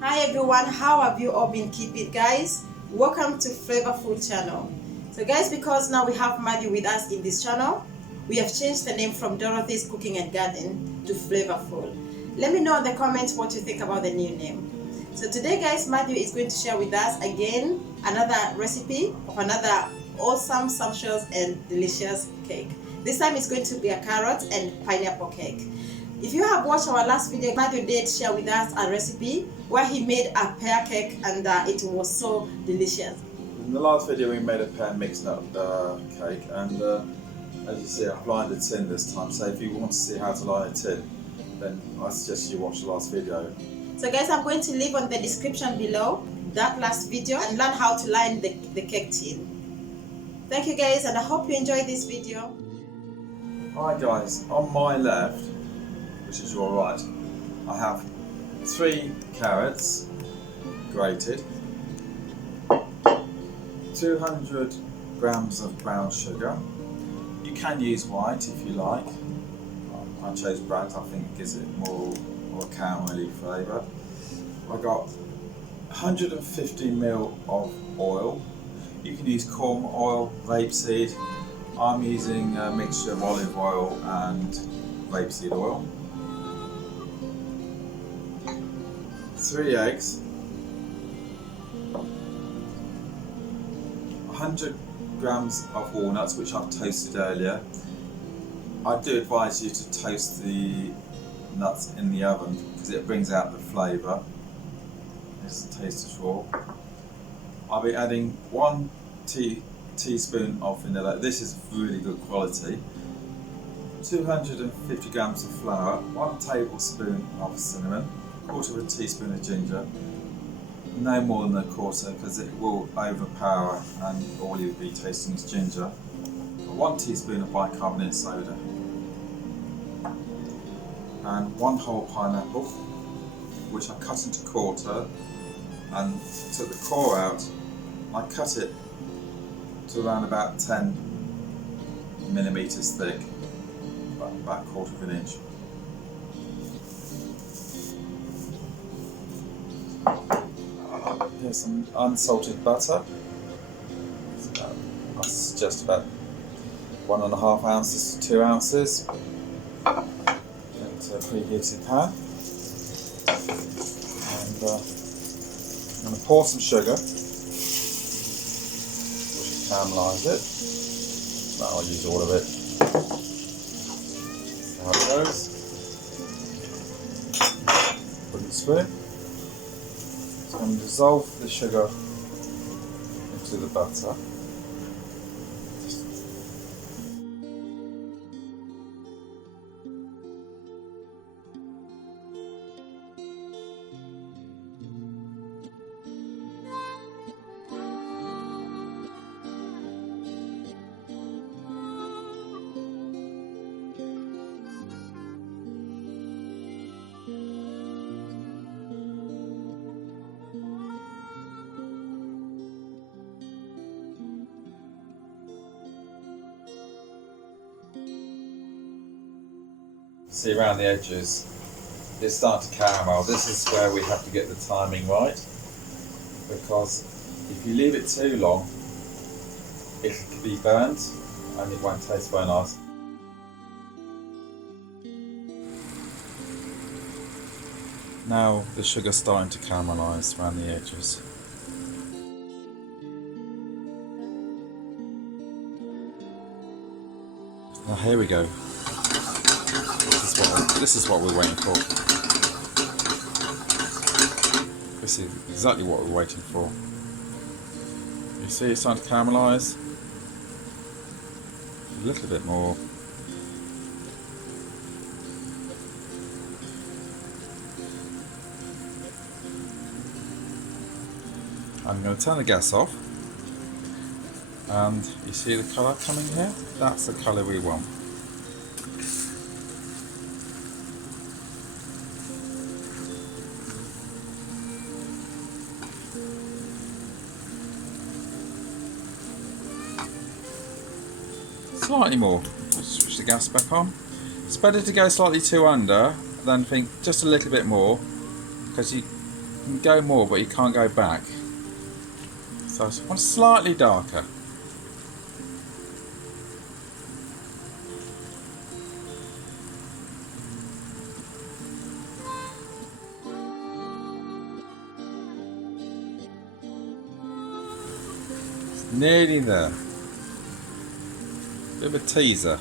Hi everyone, how have you all been keeping, guys? Welcome to Flavorful channel. So guys, because now we have Maddie with us in this channel, we have changed the name from Dorothy's Cooking and Garden to Flavorful. Let me know in the comments what you think about the new name. So today guys, Matthew is going to share with us again another recipe of another awesome, sumptuous and delicious cake. This time it's going to be a carrot and pineapple cake. If you have watched our last video, Matthew did share with us a recipe where he made a pear cake and it was so delicious. In the last video we made a pear mixed nut cake, and as you see I've lined the tin this time, so if you want to see how to line a tin, then I suggest you watch the last video. So guys, I'm going to leave on the description below that last video and learn how to line the cake tin. Thank you guys, and I hope you enjoyed this video. Alright guys, on my left, which is your right, I have 3 carrots grated, 200 grams of brown sugar. You can use white if you like. I chose brown, I think it gives it more caramelly flavour. I got 150 ml of oil. You can use corn oil, rapeseed. I'm using a mixture of olive oil and rapeseed oil. 3 eggs, 100 grams of walnuts, which I've toasted earlier. I do advise you to toast the nuts in the oven because it brings out the flavour. It's a taste as raw. I'll be adding 1 teaspoon of vanilla. This is really good quality. 250 grams of flour, 1 tablespoon of cinnamon, 1/4 teaspoon of ginger, no more than 1/4 because it will overpower and all you'll be tasting is ginger. 1 teaspoon of bicarbonate soda, and 1 whole pineapple, which I cut into 1/4 and took the core out. I cut it to around about 10 millimeters thick, about 1/4 inch. Here's some unsalted butter. I suggest about 1.5 ounces to 2 ounces. Into a preheated pan. And I'm going to pour some sugar, which will caramelise it. I'll use all of it. See how it goes. Wooden spoon. So I'm going to dissolve the sugar into the butter. See around the edges, it's starting to caramel. This is where we have to get the timing right, because if you leave it too long, it can be burnt and it won't taste very nice. Now the sugar's starting to caramelise around the edges. Now here we go. This is what we're waiting for. This is exactly what we're waiting for. You see it's starting to caramelise. A little bit more. I'm going to turn the gas off. And you see the colour coming here? That's the colour we want. Slightly more. Just switch the gas back on. It's better to go slightly too under than think just a little bit more, because you can go more, but you can't go back. So I want slightly darker. It's nearly there. Bit of a teaser.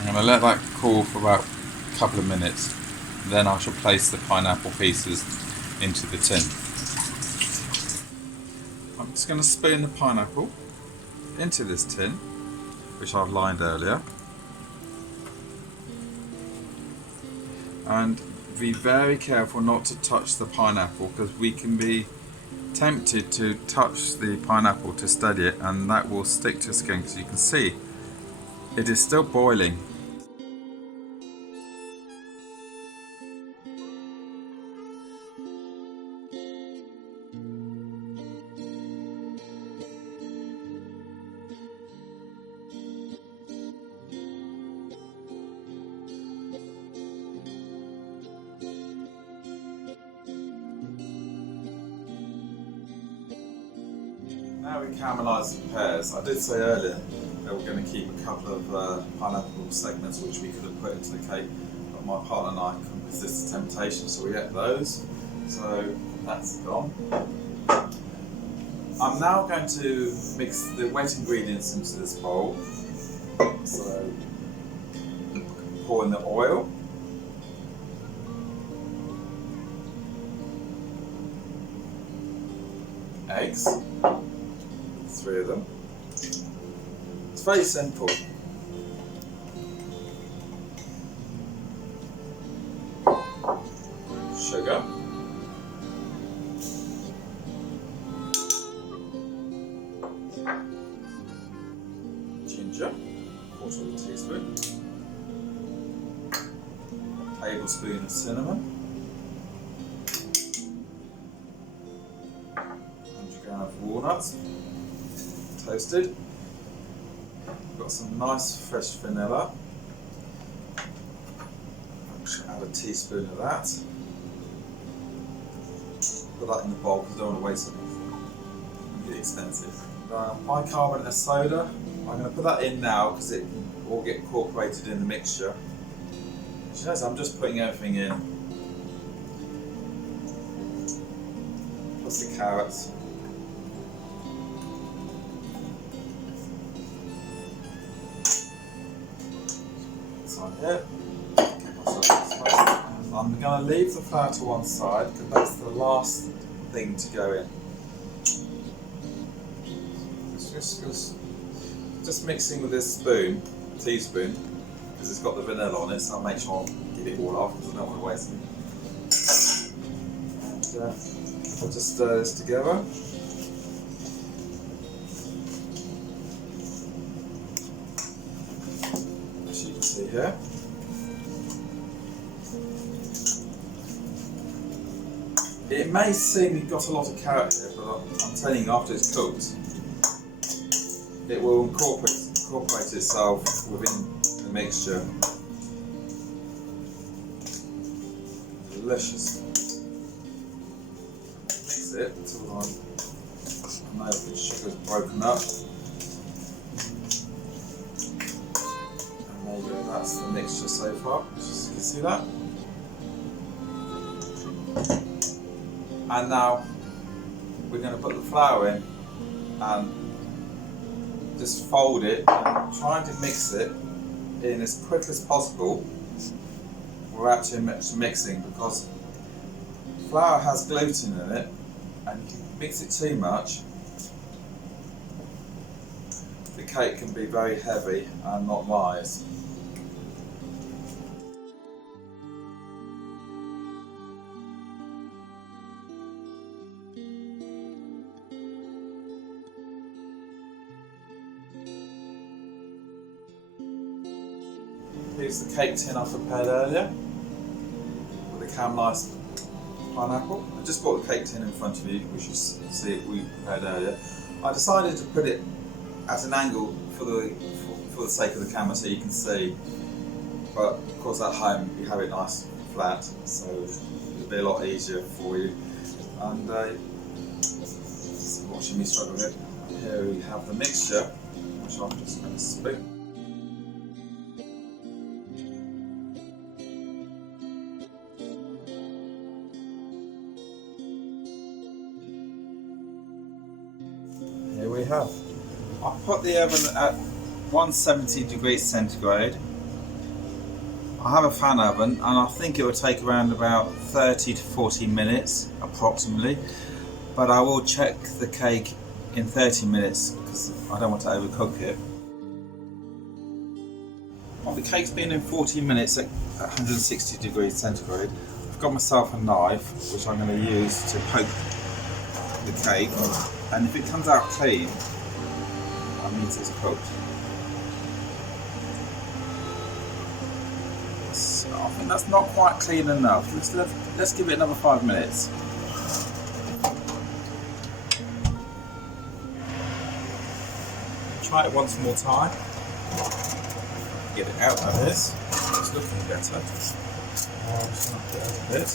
I'm going to let that cool for about a couple of minutes, then I shall place the pineapple pieces into the tin. I'm just going to spoon the pineapple into this tin, which I've lined earlier, and be very careful not to touch the pineapple, because we can be tempted to touch the pineapple to steady it, and that will stick to the skin, because you can see it is still boiling. Now we caramelise the pears. I did say earlier that we're going to keep a couple of pineapple segments which we could have put into the cake, but my partner and I couldn't resist the temptation, so we ate those. So that's gone. I'm now going to mix the wet ingredients into this bowl. So pour in the oil. Eggs. 3 of them. It's very simple. Sugar. Ginger, 1/4 teaspoon. A tablespoon of cinnamon. 100 grams of walnuts. Toasted. Got some nice fresh vanilla. I should add a teaspoon of that. Put that in the bowl because I don't want to waste it. It's really expensive. Bicarbonate of soda. I'm going to put that in now because it will get incorporated in the mixture. She knows I'm just putting everything in. Plus the carrots. Here. I'm going to leave the flour to one side because that's the last thing to go in. Just mixing with this teaspoon, because it's got the vanilla on it, so I'll make sure I get it all off because I don't want to waste it. And I'll just stir this together. As you can see here. It may seem you've got a lot of carrot here, but I'm telling you, after it's cooked, it will incorporate itself within the mixture. Delicious. Mix it until I know the sugar's broken up. And there you go, that's the mixture so far. Just, you can see that. And now we're going to put the flour in and just fold it and try to mix it in as quick as possible without too much mixing, because flour has gluten in it, and if you mix it too much, the cake can be very heavy and not rise. Here's the cake tin I prepared earlier with the caramelised pineapple. I just brought the cake tin in front of you, which you see it we prepared earlier. I decided to put it at an angle for the sake of the camera so you can see. But of course at home you have it nice flat, so it'll be a lot easier for you. And watching me struggle here. Here we have the mixture, which I'm just going to spoon. Here we have. I put the oven at 170 degrees centigrade. I have a fan oven and I think it will take around about 30 to 40 minutes approximately, but I will check the cake in 30 minutes because I don't want to overcook it. Well, the cake's been in 40 minutes at 160 degrees centigrade. I've got myself a knife which I'm going to use to poke the cake, and if it comes out clean, that means it's cooked. So I think that's not quite clean enough. Let's give it another 5 minutes. Try it once more time. Get it out like this. It's looking better. I'm just going to put it out a bit.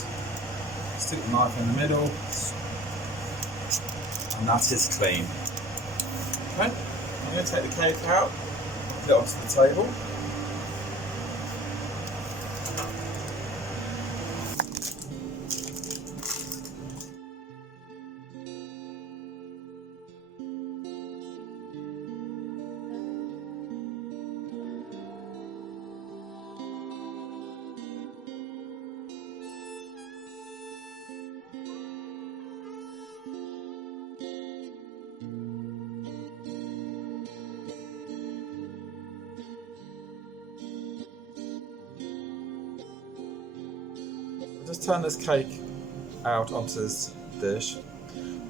Stick the knife in the middle. And that is clean. Okay, I'm going to take the cake out, put it onto the table. Just turn this cake out onto this dish.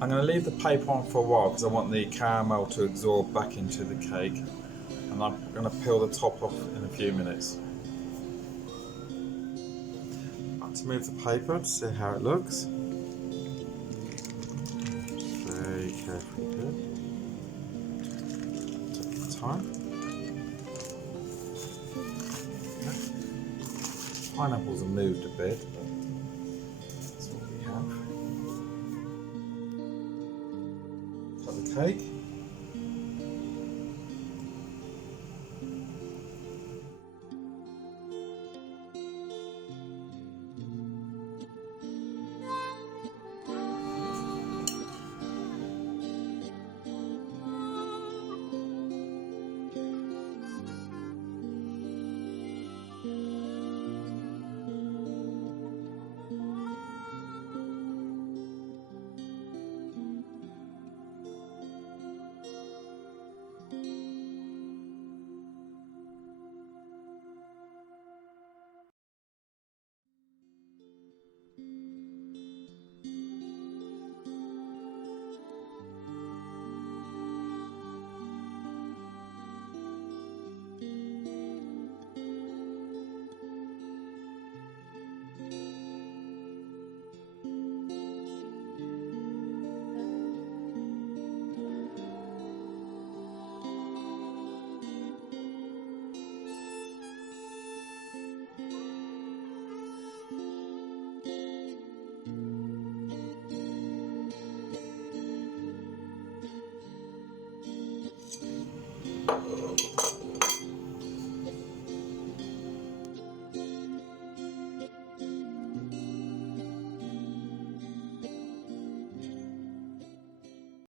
I'm going to leave the paper on for a while because I want the caramel to absorb back into the cake, and I'm going to peel the top off in a few minutes. I have to move the paper to see how it looks. Just very carefully do it. Take the time. Okay. Pineapples are moved a bit. Cut the cake.